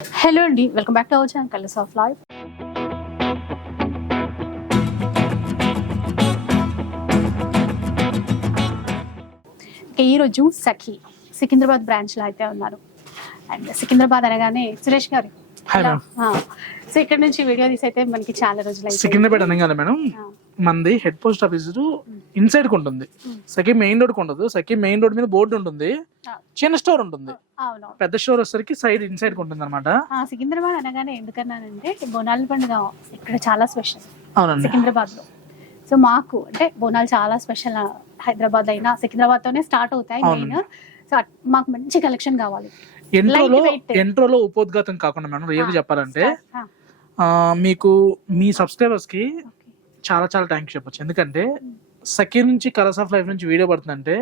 Hello అండి welcome back to our channel colours of life ఈరోజు సఖి సికింద్రాబాద్ బ్రాంచ్లో అయితే ఉన్నారు. అండ్ సికింద్రాబాద్ అనగానే సురేష్ గారు. సో ఇక్కడ నుంచి వీడియో తీసి అయితే మనకి చాలా రోజులు సికింద్రాబాద్ అనగానే మేడం మనది హెడ్ పోస్ట్ ఆఫీస్ ఇన్సైడ్కు ఉంటుంది సఖి మెయిన్ రోడ్కు ఉండదు. సఖి మెయిన్ రోడ్ మీద బోర్డు ఉంటుంది. చిన్న స్టోర్ ఉంటుంది. అవును పెద్ద స్టోర్ వచ్చేసరికి సైడ్ ఇన్సైడ్కు ఉంటుంది అనమాట ఆ, సికింద్రాబాద్ అనగానే ఎందుకన్నానంటే బోనాల పండుగ ఇక్కడ చాలా స్పెషల్. అవునండి. సికింద్రాబాద్లో సో మాకు అంటే బోనాలు చాలా స్పెషల్ హైదరాబాద్ అయినా సికింద్రాబాద్ తోనే స్టార్ట్ అవుతాయి. మెయిన్. సో మాకు మంచి కలెక్షన్ కావాలి. ఎంట్రోలో. ఎంట్రోలో ఉపోద్ఘాతం కాకుండా మేడం రియల్ చెప్పాలంటే మీకు మీ సబ్స్క్రైబర్స్కి చాలా చాలా థ్యాంక్స్ చెప్పొచ్చు. ఎందుకంటే సఖి నుంచి కలర్స్ ఆఫ్ లైఫ్ నుంచి వీడియో పడుతుందంటే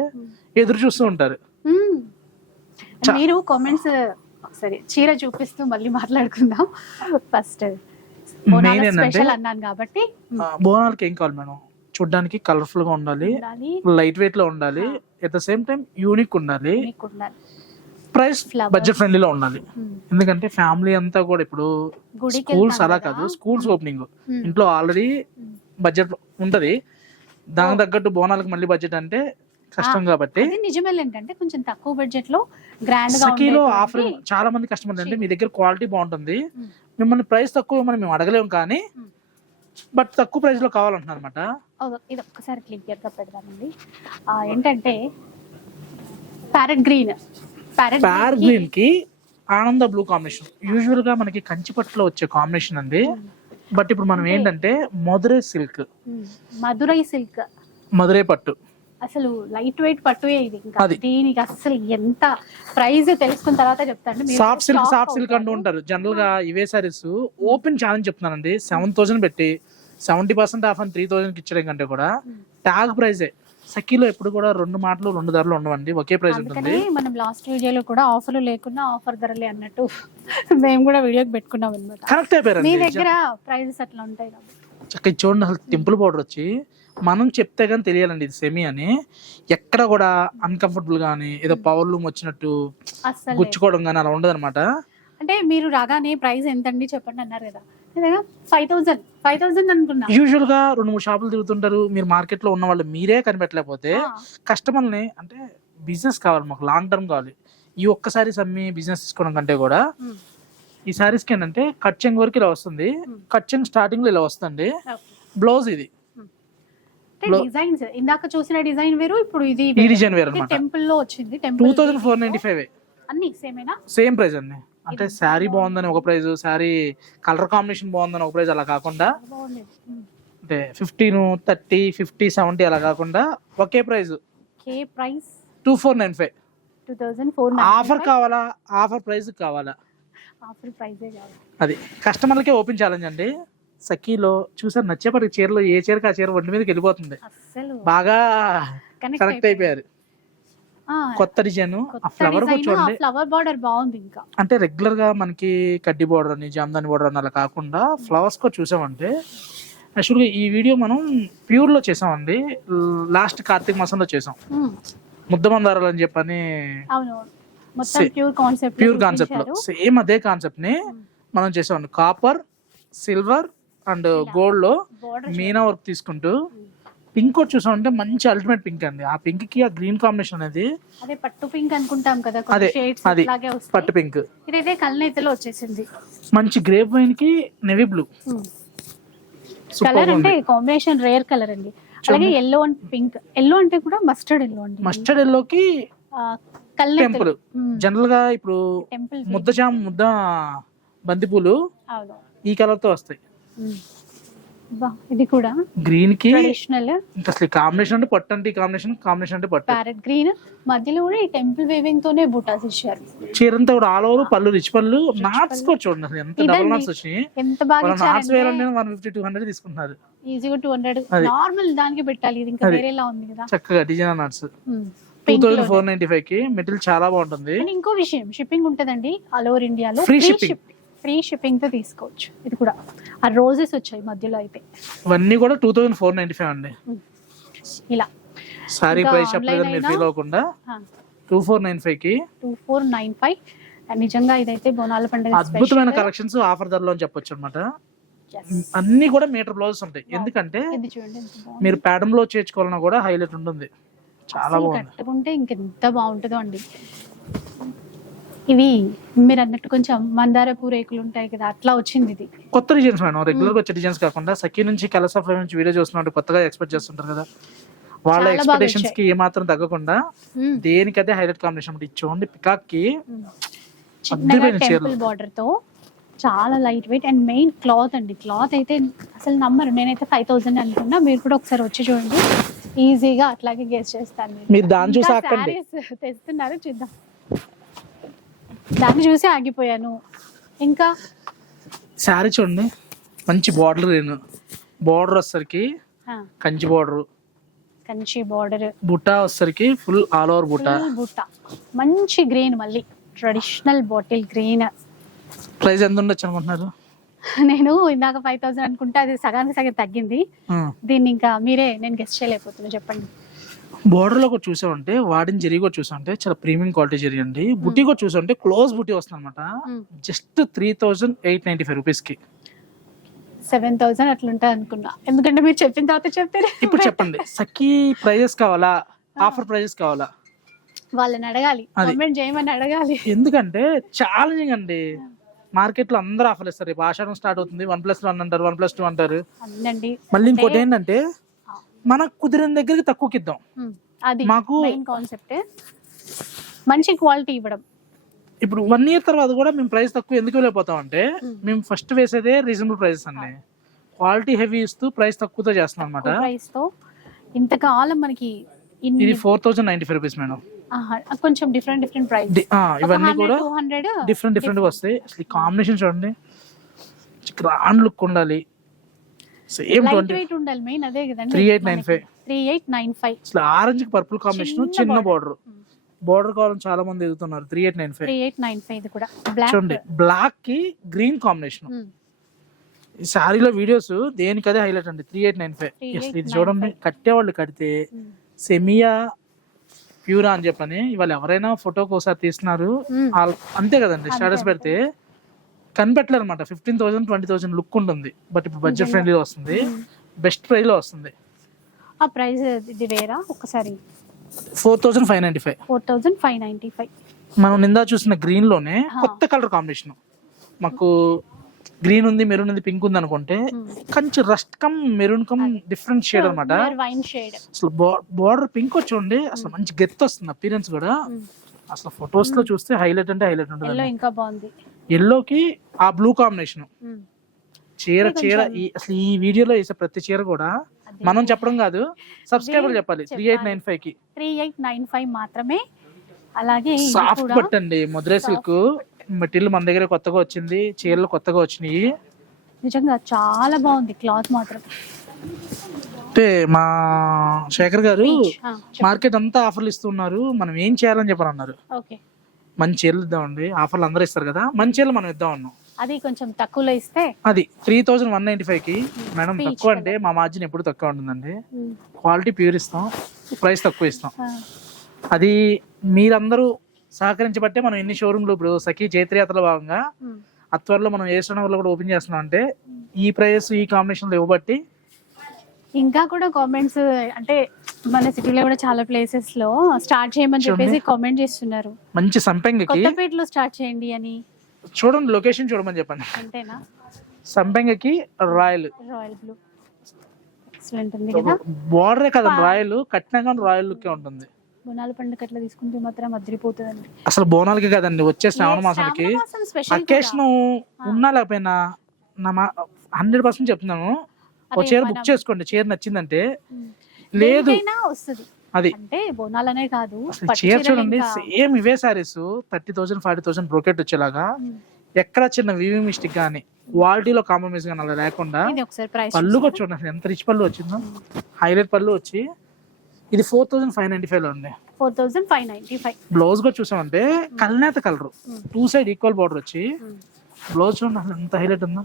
ఎదురు చూస్తూ ఉంటారు. మీరు కామెంట్స్ ఒకసారి చీర చూపిస్తూ మళ్ళీ మాట్లాడుకుందాం. ఫస్ట్ స్పెషల్ అన్నాను కాబట్టి. బోనాలకి ఏం కావాలి మేడం? చూడ్డానికి కలర్ఫుల్గా ఉండాలి లైట్ వెయిట్లో ఉండాలి at the same time unique ఉండాలి ప్రైస్. బడ్జెట్ ఫ్రెండ్లీలో ఉండాలి. ఎందుకంటే ఫ్యామిలీ అంతా కూడా ఇప్పుడు స్కూల్స్ అలా కదా. Schools opening. ఇంట్లో ఆల్రెడీ. బడ్జెట్ ఉంటది. దానికి తగ్గట్టు బోనాలకు మళ్ళీ బడ్జెట్ అంటే కష్టం కాబట్టి నిజమే ఏంటంటే కొంచెం తక్కువ బడ్జెట్లో గ్రాండ్ సఖీలో ఆఫర్ చాలా మంది కస్టమర్లు అంటే మీ దగ్గర క్వాలిటీ బాగుంటుంది. మ్మ్. మిమ్మల్ని ప్రైస్ తక్కువ మనం మేము అడగలేము కానీ. బట్ తక్కువ ప్రైస్లో కావాలంటున్నారు అనమాట ఇది ఒక్కసారి క్లియర్గా పెడదామండి. ఏంటంటే ప్యారెట్ గ్రీన్. ప్యారెట్ ప్యార్ గ్రీన్కి ఆనంద బ్లూ కాంబినేషన్. యూజువల్గా మనకి కంచిపట్టులో వచ్చే కాంబినేషన్ అండి. బట్ ఇప్పుడు మనం ఏంటంటే మధురై సిల్క్. మధురై సిల్క్. మధురై పట్టు. అసలు లైట్ వెయిట్ పట్టువే ఇది. ఇంకా. దీనికి అసలు ఎంత ప్రైస్ తెలుసుకున్న తర్వాత చెప్తాను. సాఫ్ట్ సిల్క్ సాఫ్ట్ సిల్క్ అంటూ. ఉంటారు. జనరల్గా ఇవే సారీస్ ఓపెన్ ఛాలెంజ్ చెప్తున్నానండి. సెవెన్ థౌసండ్ పెట్టి సెవెంటీ పర్సెంట్ ఆఫ్ అని త్రీ థౌసండ్కి ఇచ్చడం కంటే కూడా. ట్యాగ్ ప్రైజే సఖీలో ఎప్పుడు కూడా రెండు మాటలు రెండు ధరలు ఉండవండి. ఒకే ప్రైస్ ఉంటుంది. మనం లాస్ట్ వీడియోలో కూడా ఆఫర్లు లేకున్నా ఆఫర్ ధరలే అన్నట్టు మేము కూడా వీడియోకి పెట్టుకున్నాం అనమాట కనెక్ట్ మీ అయిపోయారండి దగ్గర ప్రైజెస్ అట్లా ఉంటాయి చక్కగా చూడండి అసలు టెంపుల్ పౌడర్ వచ్చి మనం చెప్తే కానీ తెలియాలండి ఇది సెమీ అని. ఎక్కడ కూడా అన్కంఫర్టబుల్ గానీ ఏదో పవర్ లూమ్ వచ్చినట్టు. గుచ్చుకోవడం కానీ అలా ఉండదు అనమాట అంటే మీరు రాగానే ప్రైస్ ఎంతండి చెప్పండి అన్నారు కదా. ఫైవ్ థౌసండ్ ఫైవ్ థౌసండ్ అనుకున్నా. యూజువల్గా రెండు మూడు షాపులు తిరుగుతుంటారు. మీరు మార్కెట్లో ఉన్న వాళ్ళు మీరే కనిపెట్టలేకపోతే కస్టమర్ని అంటే బిజినెస్ కావాలి మాకు లాంగ్ టర్మ్ కావాలి. ఈ ఒక్క సారీస్ అమ్మి బిజినెస్ తీసుకోవడం కంటే కూడా ఈ సారీస్కి ఏంటంటే కట్ చెంగ్ వరకు ఇలా వస్తుంది. కట్ చెంగ్ స్టార్టింగ్లో ఇలా వస్తుంది. బ్లౌజ్ ఇది. డిజైన్స్ ఇందాక చూసిన డిజైన్ వేరు ఇప్పుడు ఇది ఈ డిజైన్ వేరు టెంపుల్లో వచ్చింది two temple thousand four ninety five అన్ని సేమేనా సేమ్ ప్రైస్ అండి అంటే శారీ బాగుందని ఒక ప్రైస్ శారీ కలర్ కాంబినేషన్ బాగుందని ఒక ప్రైస్ అలా కాకుండా. అంటే ఫిఫ్టీన్ థర్టీ ఫిఫ్టీ సెవెంటీ అలా కాకుండా ఒకే ప్రైస్ కే price? Two four nine five. Two thousand four offer కావాలా? ఆఫర్ ప్రైస్ కావాలా? ఆఫర్ ప్రైజే కాదు. అది కస్టమర్లకే ఓపెన్ ఛాలెంజ్ అండి. సఖీలో చూసారు నచ్చేపటి చీరలో ఏ చీరకి ఆ చీర ఒంటి మీదకి వెళ్ళిపోతుంది. బాగా కనెక్ట్ అయిపోయారు. కొత్త డిజైన్ ఆ ఫ్లవర్ చూడండి ఫ్లవర్ బార్డర్ బాగుంది ఇంకా. అంటే రెగ్యులర్గా మనకి కడ్డీ బోర్డర్ అని జామ్దాని బోర్డర్ అని అలా కాకుండా ఫ్లవర్స్ కూడా చూసామంటే యాక్చువల్గా ఈ వీడియో మనం ప్యూర్లో చేసామండి. లాస్ట్ కార్తీక మాసంలో చేసాం. ముద్ద మందారాలు అని చెప్పని ప్యూర్ కాన్సెప్ట్ ప్యూర్ కాన్సెప్ట్లో సేమ్ అదే కాన్సెప్ట్ని మనం చేసామండి కాపర్ సిల్వర్ అండ్ గోల్డ్లో మీనా వర్క్ తీసుకుంటూ పింక్ కూడా చూసామంటే మంచి అల్టిమేట్ పింక్ అండి. ఆ పింక్కి ఆ గ్రీన్ కాంబినేషన్ అనేది అదే పట్టు పింక్ అనుకుంటాం కదా అదే, అది. పట్టు పింక్ ఇదైతే కల్నేతలో వచ్చేసింది. మంచి గ్రేప్ వైన్కి నెవీ బ్లూ కలర్ అంటే కాంబినేషన్ రేర్ కలర్ అండి. అలాగే ఎల్లో అండ్ పింక్ ఎల్లో అంటే కూడా మస్టర్డ్ ఎల్లో అండి. మస్టర్డ్ ఎల్లోకి టెంపుల్ జనరల్గా ఇప్పుడు ముద్ద జామ ముద్ద బంతిపూలు ఈ కలర్తో వస్తాయి. ఇది కూడా గ్రీన్కి ట్రెడిషనల్ అసలు కాంబినేషన్ అంటే పట్టు అంటే కాంబినేషన్ కాంబినేషన్ అంటే పట్టు. ప్యారెట్ గ్రీన్ మధ్యలో కూడా ఈ టెంపుల్ వేవింగ్ తోనే బూటాస్ ఇచ్చారు. చీరంతా కూడా ఆల్ ఓవర్ పళ్ళు రిచ్ పళ్ళు. నాట్స్ కూడా చూడండి అసలు ఎంత డబుల్. నాట్స్ వచ్చినాయి ఎంత బాగా నాట్స్ వేయాలంటే వన్ ఫిఫ్టీ టూ హండ్రెడ్ తీసుకుంటున్నారు. ఈజీగా టూ హండ్రెడ్. నార్మల్ దానికి పెట్టాలి. ఇది ఇంకా. వేరేలా ఉంది కదా. చక్కగా designer knots. Two thousand. Four ninety ఫైవ్కి మెటీరియల్ చాలా బాగుంటుంది. ఇంకో విషయం షిప్పింగ్ ఉంటదండి. ఆల్ ఓవర్ ఇండియాలో Free shipping. ఫ్రీ షిప్పింగ్తో తీసుకోవచ్చు. ఇది కూడా. ఆ రోజెస్ వచ్చాయి మధ్యలో అయితే. ఇవన్నీ కూడా two thousand four ninety five అండి. ఇలా. సారీ ప్రైస్ చెప్పలేదని మీరు? ఫీల్ అవ్వకుండా టూ ఫోర్ నైన్ ఫైవ్కి టూ ఫోర్ నైన్ ఫైవ్. నిజంగా ఇదైతే బోనాల పండుగ అద్భుతమైన. కలెక్షన్స్ ఆఫర్ ధరలో అని చెప్పొచ్చు అనమాట. అన్ని కూడా మీటర్ బ్లౌజెస్ ఉంటాయి. ఎందుకంటే ఇది చూడండి ఎంత బాగుంది. మీరు ప్యాడమ్లో చేర్చుకోవాలన్నా కూడా హైలైట్ ఉంటుంది. చాలా బాగుంది. కట్టుకుంటే ఇంకెంత బాగుంటుందో అండి. ఇవి మీరు అన్నట్టు కొంచెం మందార పూరేకులు ఉంటాయి కదా అట్లా వచ్చింది ఇది. కొత్త డిజైన్స్ మేడం రెగ్యులర్గా వచ్చే డిజైన్స్ కాకుండా సఖీ నుంచి కలర్స్ ఆఫ్ నుంచి వీడియో చూస్తున్నట్టు కొత్తగా ఎక్స్పెక్ట్ చేస్తుంటారు కదా. వాళ్ళ ఎక్స్పెక్టేషన్స్. కి ఏమాత్రం తగ్గకుండా. దేనికదే హైలైట్ కాంబినేషన్ ఇది చూడండి పికాక్కి. టెంపుల్ బార్డర్తో చాలా light weight and main cloth అండి. క్లాత్ అయితే అసలు నమ్మరు. నేనైతే ఫైవ్ థౌసండ్ అనుకున్నా. మీరు కూడా ఒకసారి వచ్చి చూడండి. ఈజీగా అట్లాగే గెస్ చేస్తాను మీరు. దాన్ని చూసి తెస్తున్నారు చూద్దాం. దాన్ని చూసి ఆగిపోయాను. ఇంకా? శారీ చూడండి. మంచి బార్డర్ నేను. బార్డర్ వచ్చేసరికి కంచి బార్డర్. కంచి బార్డర్. బుట్ట వచ్చేసరికి ఫుల్ ఆల్ ఓవర్ బుట్ట. బుట్ట. మంచి గ్రీన్ మళ్ళీ. Traditional bottle green. ప్రైస్ ఎంత ఉండొచ్చు అనుకుంటున్నారు? నేను ఇందాక ఫైవ్ థౌసండ్ అనుకుంటే అది సగానికి సగం తగ్గింది. దీన్ని ఇంకా మీరే నేను గెస్ట్ చేయలేకపోతున్నా. చెప్పండి. బార్డర్లో కూడా చూసామంటే వాడిన జరీ కూడా చూసామంటే చాలా ప్రీమియం క్వాలిటీ జరీ అండి. బుట్టి కూడా చూసామంటే క్లోజ్ బుట్టి వస్తుంది అనమాట Hmm. Just three thousand eight ninety five రూపీస్కి సెవెన్ థౌసండ్ అట్లుంటుంది అనుకున్నా. ఎందుకంటే మీరు చెప్పిన తర్వాత చెప్తే ఇప్పుడు చెప్పండి. సఖీ ప్రైజెస్ కావాలా? ఆఫర్ ప్రైజెస్ కావాలా? వాళ్ళని అడగాలి. కామెంట్ చేయమని అడగాలి. ఎందుకంటే ఛాలెంజింగ్ అండి. మార్కెట్లో అందరూ ఆఫర్ ఇస్తారు. రేపు ఆషాఢం స్టార్ట్ అవుతుంది. వన్ ప్లస్ వన్ అంటారు. వన్ ప్లస్ టూ అంటారు. మళ్ళీ ఇంకోటి ఏంటంటే మనకు కుదిరిన దగ్గరికి తక్కువకి ఇద్దాం అది మాకు- కాన్సెప్ట్ మంచి క్వాలిటీ ఇవ్వడం. ఇప్పుడు వన్ ఇయర్ తర్వాత కూడా మేము ప్రైస్ తక్కువ ఎందుకు వెళ్ళిపోతాం అంటే మేము ఫస్ట్ వేసేదే రీజనబుల్ ప్రైసెస్ అండి. క్వాలిటీ హెవీ ఇస్తూ ప్రైస్ తక్కువతో చేస్తున్నాం అనమాట ప్రైస్తో ఇంతకాలం మనకి ఇది four thousand ninety five rupees madam కొంచెం డిఫరెంట్ డిఫరెంట్ ప్రైస్ ఇవన్నీ కూడా డిఫరెంట్ డిఫరెంట్ వస్తాయి. అసలు కాంబినేషన్ చూడండి. గ్రాండ్ లుక్ ఉండాలి. సేమ్ ఉండాలి మెయిన్ అదే కదండి 3895. త్రీ ఎయిట్ నైన్ ఫైవ్ అసలు ఆరెంజ్కి పర్పుల్ కాంబినేషన్ చిన్న. బార్డర్ బార్డర్ కావాలని చాలా మంది ఎదుగుతున్నారు. Three eight nine five three eight nine five ఇది కూడా. బ్లాక్ చూడండి బ్లాక్కి గ్రీన్ కాంబినేషన్ ఈ శారీలో వీడియోస్ దేనికదే హైలైట్ అండి? Three eight nine five 3895. అసలు ఇది చూడండి కట్టేవాళ్ళు కడితే సెమియా ప్యూరా అని చెప్పని ఇవాళ ఎవరైనా ఫోటోకి ఒకసారి తీస్తున్నారు. ఆల్- అంతే కదండి స్టేటస్ పెడితే కనిపెట్టలేరు అనమాట fifteen thousand twenty thousand look ఉంటుంది. బట్ ఇప్పుడు బడ్జెట్ ఫ్రెండ్లీ వస్తుంది. బెస్ట్ ప్రైస్లో వస్తుంది. ఆ ప్రైస్ ఇది వేరా? ఒకసారి four thousand five ninety five four thousand five ninety five మనం నిందా చూసిన గ్రీన్లోనే. కొత్త కలర్ కాంబినేషన్ మాకు గ్రీన్ ఉంది మెరూన్ ఉంది పింక్ ఉంది అనుకుంటే కొంచెం rust cum maroon cum different shade అనమాట వైన్ షేడ్ అసలు బార్డర్ పింక్ చూడండి అసలు మంచి గెత్ వస్తుంది అపీరెన్స్ కూడా. అసలు ఫొటోస్లో చూస్తే హైలైట్ అంటే హైలైట్ ఉంటుంది ఇంకా బాగుంది. ఎల్లోకి ఆ బ్లూ కాంబినేషన్. చీర చీర అసలు ఈ వీడియోలో వేసే ప్రతి చీర కూడా. మనం చెప్పడం కాదు సబ్స్క్రైబర్ చెప్పాలి. త్రీ ఎయిట్ నైన్ ఫైవ్కి. త్రీ ఎయిట్ నైన్ ఫైవ్ మాత్రమే. అలాగే సాఫ్ట్ బట్ అండి ముద్రే సిల్క్ మెటీరియల్ మన దగ్గర కొత్తగా వచ్చింది చీరలు కొత్తగా వచ్చినాయి. నిజంగా చాలా బాగుంది క్లాత్ మాత్రం. అంటే మా శేఖర్ గారు. మార్కెట్ అంతా ఆఫర్లు ఇస్తున్నారు మనం ఏం చేయాలని చెప్పని అన్నారు ఓకే. మంచి చీరలు ఇద్దామండి. ఆఫర్లు అందరూ ఇస్తారు కదా. మంచి చీరలు మనం ఇద్దాం అన్నాం. అది కొంచెం తక్కువలో ఇస్తే అది త్రీ థౌజండ్ వన్ నైన్టీ ఫైవ్కి మేడం Peach తక్కువ అంటే మా మార్జిన్ ఎప్పుడు తక్కువ ఉంటుందండి. ఉమ్, క్వాలిటీ ప్యూర్ ఇస్తాం. ప్రైస్ తక్కువ ఇస్తాం. అది మీరందరూ సహకరించబట్టే మనం ఎన్ని షోరూమ్లు ఇప్పుడు సఖీ చైత్రయాత్రలో భాగంగా ఉమ్. ఆ త్వరలో మనం ఏ స్టోర్ కూడా ఓపెన్ చేస్తున్నాం అంటే ఈ ప్రైస్ ఈ కాంబినేషన్ ఇవ్వబట్టి ఇంకా కూడా కామెంట్స్ అంటే మన సిటీలో కూడా చాలా ప్లేసెస్లో స్టార్ట్ చేయమని చెప్పేసి. కామెంట్ చేస్తున్నారు. మంచి సంపెంగకి కొత్తపేటలో స్టార్ట్ చేయండి అని. చూడండి లొకేషన్ చూడమని చెప్పండి. అంతేనా? సంపెంగకి రాయల్. Royal blue. ఎక్సలెంట్ ఉంది కదా? బార్డరే కదా రాయల్. కట్టినాగా రాయల్ లుక్ ఉంటుంది. బొనాల పండుగ అట్లా తీసుకుంటే మాత్రం అదిరిపోతుందండి. అసలు బోనాలకి కదండి వచ్చే శ్రావణ మాసానికి అకేషన్ ఉన్నా లేకపోయినా నా హండ్రెడ్ పర్సెంట్ చెప్తున్నాను. ఒక చీర బుక్ చేసుకోండి చీర నచ్చిందంటే లేదు. వస్తుంది. అది. అంటే బోనాలనే కాదు అసలు పట్టు చీర చూడండి సేమ్ ఇవే saris thirty thousand forty thousand brocade వచ్చేలాగా. ఎక్కడ చిన్న వివి మిస్టేక్ కానీ క్వాలిటీలో కాంప్రమైజ్ కానీ అలా లేకుండా పళ్ళు కూడా చూడండి ఎంత రిచ్ పళ్ళు వచ్చిందో. హైలైట్ పళ్ళు వచ్చి ఇది ఫోర్ థౌసండ్ ఫైవ్ నైన్టీ ఫైవ్లో ఉంది. Four thousand five ninety five blouse కూడా చూసామంటే కల్నేత colour two side equal border వచ్చి బ్లౌజ్ చూడండి అసలు ఎంత హైలైట్ ఉందో.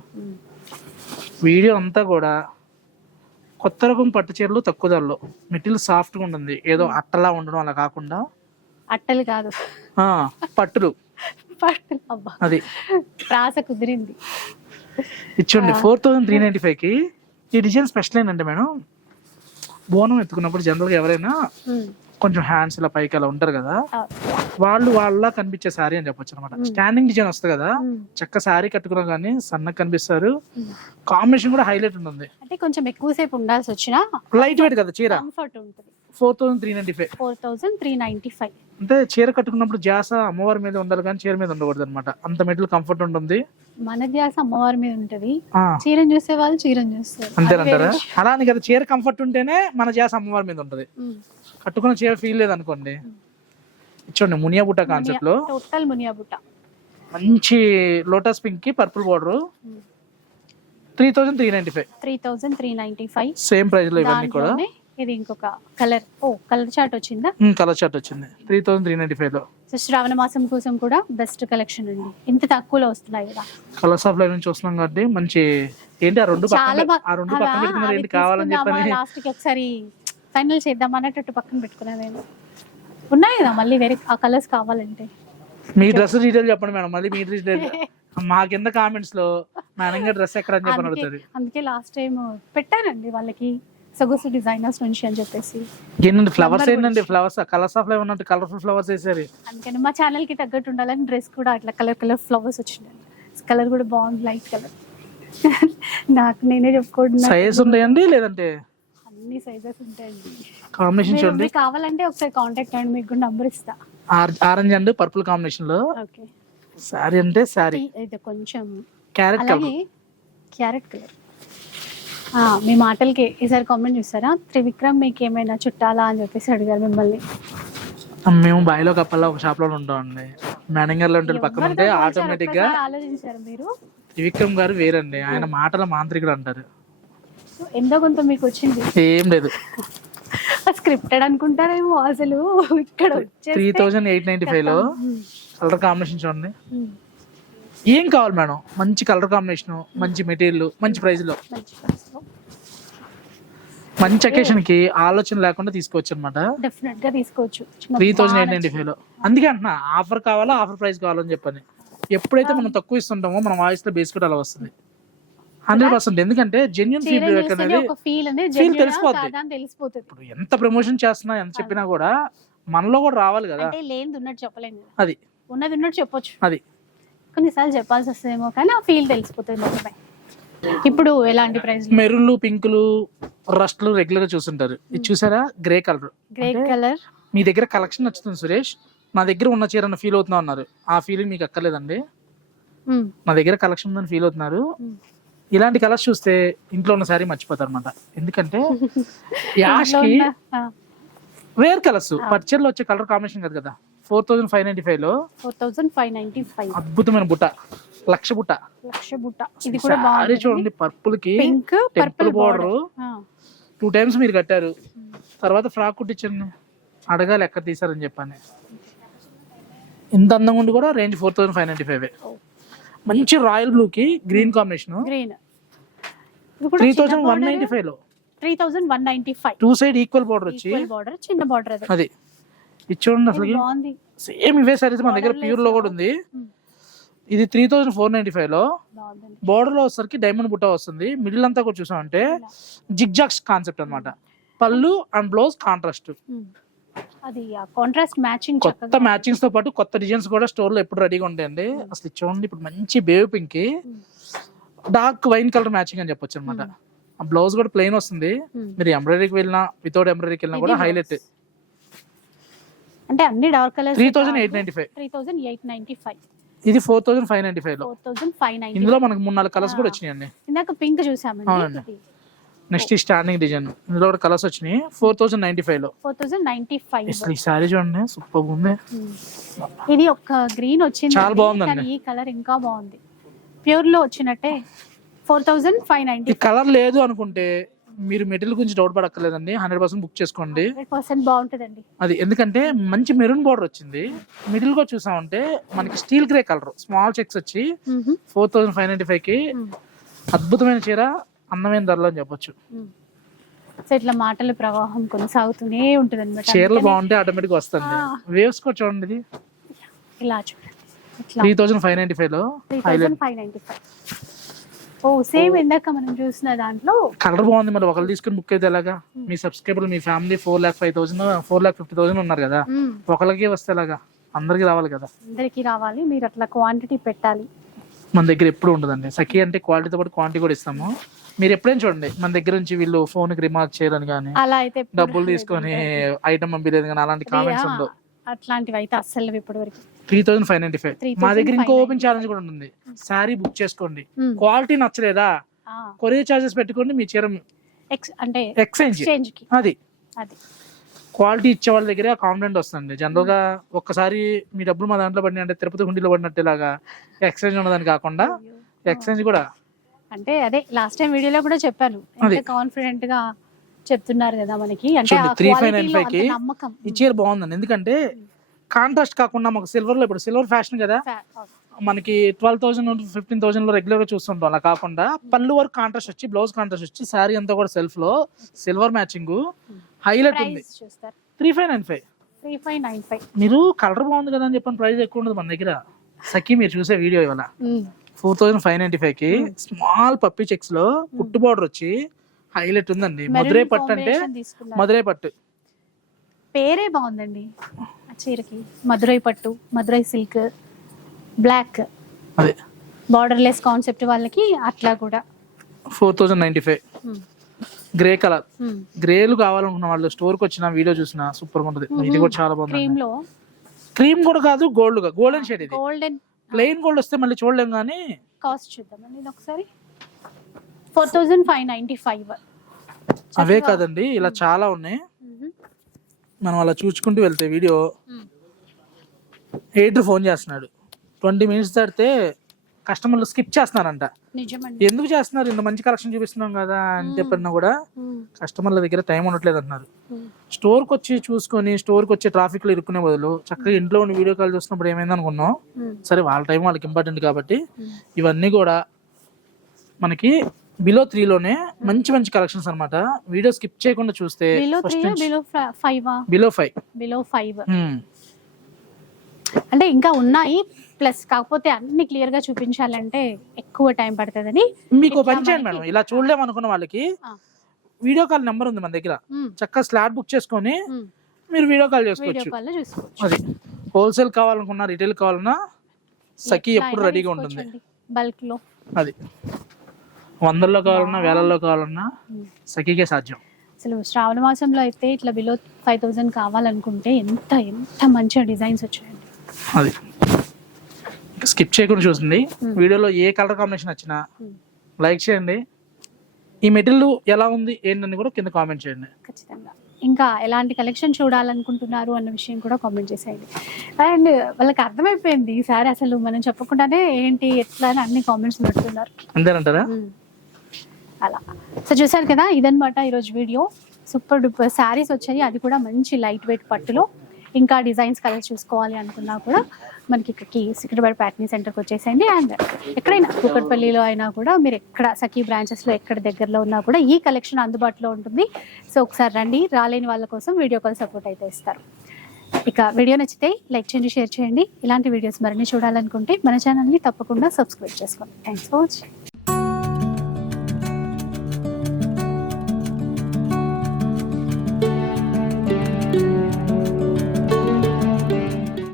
వీడియో అంతా కూడా కొత్త రకం పట్టు చీరలు తక్కువ ధరలో. మెటీరియల్ సాఫ్ట్గా ఉంటుంది. ఏదో అట్టలా ఉండడం అలా కాకుండా. అట్టలు కాదు. పట్టులు. పట్టులు అబ్బా. అది. ప్రాస కుదిరింది. ఇచ్చండి ఫోర్ థౌసండ్ త్రీ నైన్టీ ఫైవ్కి ఈ డిజైన్ స్పెషల్ ఏంటంటే మేడం బోనం ఎత్తుకున్నప్పుడు జనరల్గా ఎవరైనా. కొంచెం హ్యాండ్స్ ఇలా పైకి అలా ఉంటారు కదా. వాళ్ళు వాళ్ళ కనిపించే శారీ అని చెప్పొచ్చు అనమాట స్టాండింగ్ డిజైన్ వస్తుంది కదా. చక్క శారీ కట్టుకున్నా కానీ సన్నగా కనిపిస్తారు. కాంబినేషన్ కూడా హైలైట్ ఉంటుంది. అంటే కొంచెం ఎక్కువసేపు ఉండాల్సి వచ్చినా లైట్ వెయిట్ కదా చీర? కంఫర్ట్ ఉంటుంది. Four thousand three ninety five four thousand three ninety five అంటే చీర కట్టుకున్నప్పుడు జాస అమ్మవారి మీద ఉండాలి కానీ చీర మీద ఉండకూడదు అనమాట అంత మెటల్ కంఫర్ట్ ఉంటుంది. మన ధ్యాస అమ్మవారి మీద ఉంటది. చీరను చూసే వాళ్ళు చీరను చూస్తారు. అంతేనంటారా? అలా అని కదా చీర కంఫర్ట్ ఉంటేనే మన జాస అమ్మవారి మీద ఉంటుంది. కట్టుకున్న చీర ఫీల్ లేదు అనుకోండి ఇచ్చోండి మునియా బుట్ట కాన్సెప్ట్లో. టోటల్ మునియా బుట్ట. మంచి లోటస్ పింక్కి purple border three thousand three ninety five three thousand three ninety five same ప్రైస్లో ఇవన్నీ కూడా. ఇది ఇంకొక కలర్ ఓ కలర్ చార్ట్ వచ్చిందా? కలర్ షర్ట్ వచ్చింది. త్రీ థౌసండ్ త్రీ నైన్టీ ఫైవ్లో. సో శ్రావణ మాసం కోసం కూడా బెస్ట్ కలెక్షన్ అండి ఇంత తక్కువలో వస్తున్నాయి కదా. కలర్స్ ఆఫ్ లైఫ్ నుంచి చూస్తున్నాం కాబట్టి మంచి ఏంటి? ఆ రెండు చాలా ఆ రెండు పక్కన పెట్టుకున్నారు ఏంటి? కావాలని చెప్పని లాస్ట్కి ఒకసారి? ఫైనల్ చేద్దాం అన్నట్టు పక్కన పెట్టుకున్నా నేను. ఉన్నాయి కదా మళ్ళీ వేరే ఆ కలర్స్ కావాలంటే. మీ డ్రెస్ డీటెయిల్ చెప్పండి మేడం మళ్ళీ మీ డ్రెస్ డీటెయిల్ మా కింద కామెంట్స్లో మేడం గారి డ్రెస్ ఎక్కడ అని చెప్పని అడుగుతుంది అందుకే లాస్ట్ టైం పెట్టానండి వాళ్ళకి సొగసు డిజైనర్స్ నుంచి అని చెప్పేసి. ఏంటండి ఫ్లవర్స్ ఏంటండి ఫ్లవర్స్ కలర్స్ ఆఫ్ లైఫ్ ఉన్నట్టు కలర్ఫుల్ ఫ్లవర్స్ వేసారు. అందుకని మా ఛానల్కి తగ్గట్టు ఉండాలని డ్రెస్ కూడా అట్లా కలర్ కలర్ ఫ్లవర్స్ వచ్చినాయి కలర్ కూడా బాగుంది లైట్ కలర్ నాకు నేనే చెప్పుకుంటున్నా. సైజ్ ఉంటాయండి లేదంటే? అన్ని సైజెస్ ఉంటాయండి. కాంబినేషన్ చూడండి. మీకు కావాలంటే ఒకసారి కాంటాక్ట్ అవ్వండి మీకు నంబర్ ఇస్తా. ఆరెంజ్ అండ్ పర్పుల్ కాంబినేషన్లో ఓకే. శారీ అంటే శారీ. ఇది కొంచెం క్యారెట్ కలర్ క్యారెట్ కలర్ మీ మాటలకి ఈసారి కామెంట్ చూస్తారా? త్రివిక్రమ్ మీకు ఏమైనా చుట్టాలా అని చెప్పేసి అడిగారు మిమ్మల్ని. మేము బాయిలో కప్పల్లో ఒక షాప్లో ఉంటామండి మేడం గారు ఉంటాడు పక్కన ఉంటే ఆటోమేటిక్గా ఆలోచించారు మీరు? త్రివిక్రమ్ గారు వేరండి. ఆయన మాటల మాంత్రికుడు అంటారు. ఎంతో కొంత మీకు వచ్చింది? ఏం లేదు. స్క్రిప్టెడ్ అనుకుంటారేమో అసలు. ఇక్కడ త్రీ థౌజండ్ ఎయిట్ నైన్టీ ఫైవ్లో కలర్ కాంబినేషన్ చూడండి. ఏం కావాలి మేడం? మంచి కలర్ కాంబినేషన్ మంచి మెటీరియల్ మంచి ప్రైస్లో మంచి అకేషన్కి ఆలోచన లేకుండా తీసుకోవచ్చు అనమాట డెఫినెట్గా తీసుకోవచ్చు త్రీ థౌసండ్ ఎయిట్ నైన్టీ ఫైవ్లో. అందుకే అంటున్నా ఆఫర్ కావాలా ఆఫర్ ప్రైస్ కావాలని చెప్పని. ఎప్పుడైతే మనం తక్కువ ఇస్తుంటామో మన వాయిస్లో బేస్ కూడా అలా వస్తుంది. Hundred percent. ఎందుకంటే జెన్యున్ ఫీడ్బ్యాక్ అనేది ఫీల్ తెలిసిపోతుంది. ఇప్పుడు ఎంత ప్రమోషన్ చేస్తున్నా ఎంత చెప్పినా కూడా మనలో కూడా రావాలి కదా. లేనిది ఉన్నట్టు చెప్పలేము. అది. ఉన్నది ఉన్నట్టు చెప్పొచ్చు. అది. కొన్నిసార్లు చెప్పాల్సి వస్తుందేమో కానీ ఆ ఫీల్ తెలిసిపోతుంది ఇప్పుడు ఎలాంటి ప్రైస్ మెరూన్లు పింకులు రస్ట్లు రెగ్యులర్గా చూస్తుంటారు. ఇది చూసారా? గ్రే కలర్ గ్రే కలర్ మీ దగ్గర కలెక్షన్ నచ్చుతుంది సురేష్. నా దగ్గర ఉన్న చీర ఫీల్ అవుతున్నా అన్నారు. ఆ ఫీలింగ్ మీకు అక్కర్లేదండి. నా దగ్గర కలెక్షన్ ఉందని ఫీల్ అవుతున్నారు. ఇలాంటి కలర్స్ చూస్తే ఇంట్లో ఉన్న శారీ మర్చిపోతారు అనమాట ఎందుకంటే యాష్కి వేర్ కలర్స్. పర్చర్లో వచ్చే కలర్ కాంబినేషన్ కదా కదా. ఫోర్ థౌసండ్ ఫైవ్ నైన్టీ ఫైవ్లో four thousand five ninety five. అద్భుతమైన బుట్ట. లక్ష బుట్ట. లక్ష బుట్ట. ఇది కూడా బాగుంది. చూడండి పర్పుల్కి pink purple border two times మీరు కట్టారు. తర్వాత ఫ్రాక్ కుట్టించండి. అడగాలి ఎక్కడ తీసారని చెప్పని. ఇంత అందంగా ఉండి కూడా range four thousand five ninety five మంచి రాయల్ బ్లూ కి green combination green three thousand one ninety ఫైవ్లో. Three thousand one ninety five. Two side equal border వచ్చి బార్డర్ చిన్న బార్డర్ అది. ఇది చూడండి అసలు సేమ్ ఇవే సారీస్ మన దగ్గర ప్యూర్లో కూడా ఉంది. ఇది త్రీ థౌసండ్ ఫోర్ నైన్టీ ఫైవ్లో. బార్డర్లో వచ్చేసరికి డైమండ్ బుట్ట వస్తుంది. మిడిల్ అంతా కూడా చూసామంటే జిగ్జాక్స్ కాన్సెప్ట్ అన్నమాట. పళ్ళు అండ్ బ్లౌజ్ కాంట్రాస్ట్. అది కాంట్రాస్ట్ మ్యాచింగ్ కొత్త మ్యాచింగ్స్తో పాటు కొత్త డిజైన్స్ కూడా స్టోర్లో ఎప్పుడు రెడీగా ఉంటాయండి. అసలు చూడండి ఇప్పుడు మంచి బేవ్ pink dark wine colour matching అని చెప్పొచ్చు అనమాట ఆ బ్లౌజ్ కూడా ప్లెయిన్ వస్తుంది. ఉమ్. మీరు ఎంబ్రాయిడరీకి వెళ్ళినా వితౌట్ ఎంబ్రాయిడరీకి వెళ్ళినా కూడా హైలైట్. అంటే అన్ని dark colours three thousand eight ninety five. Three thousand eight ninety five. ఇది ఫోర్ థౌసండ్ ఫైవ్ నైన్టీ ఫైవ్లో ఫైవ్. నైన్టీ ఇందులో మనకు మూడు నాలుగు కలర్స్ కూడా వచ్చినాయండి. ఇందాక పింక్ చూసామండి. అవునండి. Next standing design. ఇందులో కూడా కలర్స్ వచ్చినాయి. ఫోర్ థౌసండ్ నైన్టీ ఫైవ్లో ఫోర్ థౌసండ్ నైన్టీ ఫైవ్. ఈ సారీ చూడండి సూపర్ ఉంది. ఇది ఒక గ్రీన్ వచ్చింది చాలా బాగుందండి. కానీ ఈ కలర్ ఇంకా బాగుంది. ప్యూర్లో వచ్చినట్టే ఫోర్ థౌసండ్ ఫైవ్ నైన్టీ ఈ కలర్ లేదు అనుకుంటే మీరు మెటీరియల్ గురించి డౌట్ పడక్కర్లేదండి. హండ్రెడ్ పర్సెంట్ బుక్ చేసుకోండి. పర్సెంట్ బాగుంటుందండి. అది ఎందుకంటే మంచి మెరూన్ బార్డర్ వచ్చింది. మిడిల్గా చూసామంటే మనకి steel grey colour small checks వచ్చి ఫోర్ థౌసండ్ ఫైవ్ నైన్టీ ఫైవ్కి అద్భుతమైన చీర అందమైన ధరలో అని చెప్పొచ్చు. సో ఇట్లా మాటల ప్రవాహం కొనసాగుతూనే ఉంటుంది అనమాట చీరలు బాగుంటే ఆటోమేటిక్ వస్తుంది. వేవ్స్ కూడా చూడండి ఇది. ఇలా చూడండి. త్రీ థౌజండ్ ఫైవ్ నైన్టీ ఫైవ్లో థౌసండ్ ఫైవ్ నైన్టీ ఫైవ్. ఓ సేమ్ ఇందాక మనం చూసిన దాంట్లో. కలర్ బాగుంది మరి ఒకళ్ళు తీసుకుని బుక్ అయితే ఎలాగా? మీ సబ్స్క్రైబర్ మీ family four lakh five thousand four lakh fifty thousand ఉన్నారు కదా. ఒకళ్ళకి వస్తే ఎలాగా? అందరికి రావాలి కదా. అందరికీ రావాలి మీరు అట్లా క్వాంటిటీ పెట్టాలి. మన దగ్గర ఎప్పుడు ఉండదండి. సఖీ అంటే క్వాలిటీతో పాటు క్వాంటిటీ కూడా ఇస్తాము. మీరు ఎప్పుడైనా చూడండి మన దగ్గర నుంచి వీళ్ళు ఫోన్కి రిమార్క్ చేయరని కానీ అలా అయితే డబ్బులు. తీసుకొని ఐటమ్ పంపించలేదు కానీ అలాంటి కామెంట్స్ ఉండవు. అట్లాంటివి అయితే అస్సలు ఇప్పటి వరకు. Three thousand five ninety five. 3,595. మా దగ్గర ఇంకో ఓపెన్ ఛాలెంజ్ కూడా ఉంటుంది. శారీ బుక్ చేసుకోండి. మ్మ్. క్వాలిటీ నచ్చలేదా? కొరియర్ చార్జెస్ పెట్టుకోండి మీ చీర అంటే ఎక్స్చేంజ్ అది. అది. క్వాలిటీ ఇచ్చే వాళ్ళ దగ్గర కాన్ఫిడెంట్ వస్తుంది జనరల్గా ఒక్కసారి మీ డబ్బులు మా దాంట్లో పడినాయి అంటే తిరుపతి హుండీలో పడినట్టులాగా ఎక్స్చేంజ్ ఉన్నదని కాకుండా ఎక్స్చేంజ్ కూడా. అంటే అదే లాస్ట్ టైం వీడియోలో కూడా చెప్పాను. కాన్ఫిడెంట్గా చెప్తున్నారు కదా మనకి. అంటే ఆ 3,595 quality లో కి ఈ చీర బాగుందండి. ఎందుకంటే కాంట్రాస్ట్ కాకుండా మాకు సిల్వర్లో ఇప్పుడు సిల్వర్ ఫ్యాషన్ కదా. మనకి ట్వెల్వ్ థౌసండ్ ఫిఫ్టీన్ థౌసండ్లో రెగ్యులర్గా చూస్తుంటాం. అలా కాకుండా పళ్ళు వరకు కాంట్రాస్ట్ వచ్చి బ్లౌజ్ కాంట్రాస్ట్ వచ్చి శారీ అంతా కూడా సెల్ఫ్లో సిల్వర్ మ్యాచింగ్ హైలైట్ ఉంది. Three five nine five three five nine five మీరు కలర్ బాగుంది కదా అని చెప్పని ప్రైస్ ఎక్కువ ఉండదు మన దగ్గర. సఖీ మీరు చూసే వీడియో ఇవాళ. ఫోర్ థౌసండ్ ఫైవ్ నైన్టీ ఫైవ్కి స్మాల్ పప్పి చెక్స్లో కుట్టు బార్డర్ వచ్చి హైలైట్ ఉందండి. మధురై పట్టు అంటే మధురై పట్టు. పేరే బాగుందండి. ఆ చీరకి. మధురై పట్టు మధురై సిల్క్ బ్లాక్ అదే. బార్డర్ లెస్ కాన్సెప్ట్ వాళ్ళకి అట్లా కూడా. Four thousand ninety five grey colour గ్రేలు కావాలనుకున్న వాళ్ళు స్టోర్కి వచ్చిన వీడియో చూసిన సూపర్గా ఉంటుంది ఇది కూడా చాలా బాగుంది క్రీమ్లో? క్రీమ్ కూడా కాదు గోల్డ్ గోల్డెన్ షేడ్ ఇది. గోల్డెన్ ప్లెయిన్ గోల్డ్ వస్తే మళ్ళీ చూడలేం కానీ కాస్ట్ ఇది ఒకసారి four thousand five ninety five. అవే కాదండి ఇలా చాలా ఉన్నాయి. మనం అలా చూసుకుంటూ వెళ్తే వీడియో. ఎయిటర్ ఫోన్ చేస్తున్నాడు. ట్వంటీ మినిట్స్ దాటితే కస్టమర్లు స్కిప్ చేస్తున్నారంట. ఎందుకు చేస్తున్నారు? ఇంత మంచి కలెక్షన్ చూపిస్తున్నాం కదా అని చెప్పినా కూడా కస్టమర్ల దగ్గర టైం ఉండట్లేదు అంటున్నారు. స్టోర్కి వచ్చి చూసుకొని స్టోర్కి వచ్చి ట్రాఫిక్లో ఇరుక్కునే బదులు చక్కగా ఇంట్లో ఉన్న వీడియో కాల్ చూసినప్పుడు ఏమైంది అనుకున్నాం. సరే వాళ్ళ టైం వాళ్ళకి ఇంపార్టెంట్ కాబట్టి ఇవన్నీ కూడా మనకి బిలో త్రీలోనే మంచి మంచి కలెక్షన్స్ అన్నమాట. వీడియో స్కిప్ చేయకుండా చూస్తే below three first below five below five below five అంటే ఇంకా ఉన్నాయి. ప్లస్ కాకపోతే అన్ని క్లియర్గా చూపించాలంటే ఎక్కువ టైం పడుతుందని మీకు ఓ పని ఇట్లా చేయండి మనకి- మేడం. ఇలా చూడలేము అనుకున్న వాళ్ళకి. వీడియో కాల్ నెంబర్ ఉంది మన దగ్గర. మ్మ్. చక్కగా స్లాట్ బుక్ చేసుకొని మ్మ్. మీరు వీడియో కాల్ చూసుకోవచ్చు. అది. హోల్సేల్ కావాలనుకున్నా రిటైల్ కావాలన్నా సఖీ ఎప్పుడు రెడీగా ఉంటుంది. బల్క్లో. అది. వందల్లో కావాలన్నా వేలల్లో కావాలన్నా సఖీకే సాధ్యం. అసలు శ్రావణ మాసంలో అయితే ఇట్లా బిలో ఫైవ్ థౌసండ్ కావాలనుకుంటే ఎంత ఎంత మంచిగా డిజైన్స్ వచ్చాయండి. అది. స్కిప్ చేయకుండా చూసింది వీడియోలో ఏ కలర్ కాంబినేషన్ వచ్చినా Hmm. లైక్ చేయండి. ఈ మెటీరియల్ ఎలా ఉంది ఏంటని కూడా కింద కామెంట్ చేయండి. ఖచ్చితంగా. ఇంకా ఎలాంటి కలెక్షన్ చూడాలనుకుంటున్నారు అన్న విషయం కూడా కామెంట్ చేసేయండి. అండ్ వాళ్ళకి అర్థమైపోయింది ఈసారి అసలు మనం చెప్పకుండానే ఏంటి ఎట్లా అని అన్ని కామెంట్స్ పెడుతున్నారు. అంతేనంటారా? మ్మ్. అలా. సో చూసారు కదా ఇదనమాట ఈరోజు వీడియో. సూపర్ డూపర్ శారీస్ వచ్చాయి. అది కూడా మంచి లైట్ వెయిట్ పట్టులో. ఇంకా డిజైన్స్ కలర్ చూసుకోవాలి అనుకున్నా కూడా మనకి ఇక్కడికి సికింద్రాబాద్ ప్యాటర్నీ సెంటర్కి వచ్చేసేయండి. అండ్ ఎక్కడైనా కూకట్పల్లిలో అయినా కూడా మీరు ఎక్కడ సఖీ బ్రాంచెస్లో ఎక్కడ దగ్గరలో ఉన్నా కూడా ఈ కలెక్షన్ అందుబాటులో ఉంటుంది. సో ఒకసారి రండి. రాలేని వాళ్ళ కోసం వీడియో కాల్ సపోర్ట్ అయితే ఇస్తారు. ఇక వీడియో నచ్చితే లైక్ చేయండి షేర్ చేయండి. ఇలాంటి వీడియోస్ మరిన్ని చూడాలనుకుంటే మన ఛానల్ని తప్పకుండా సబ్స్క్రైబ్ చేసుకోండి. Thanks for watching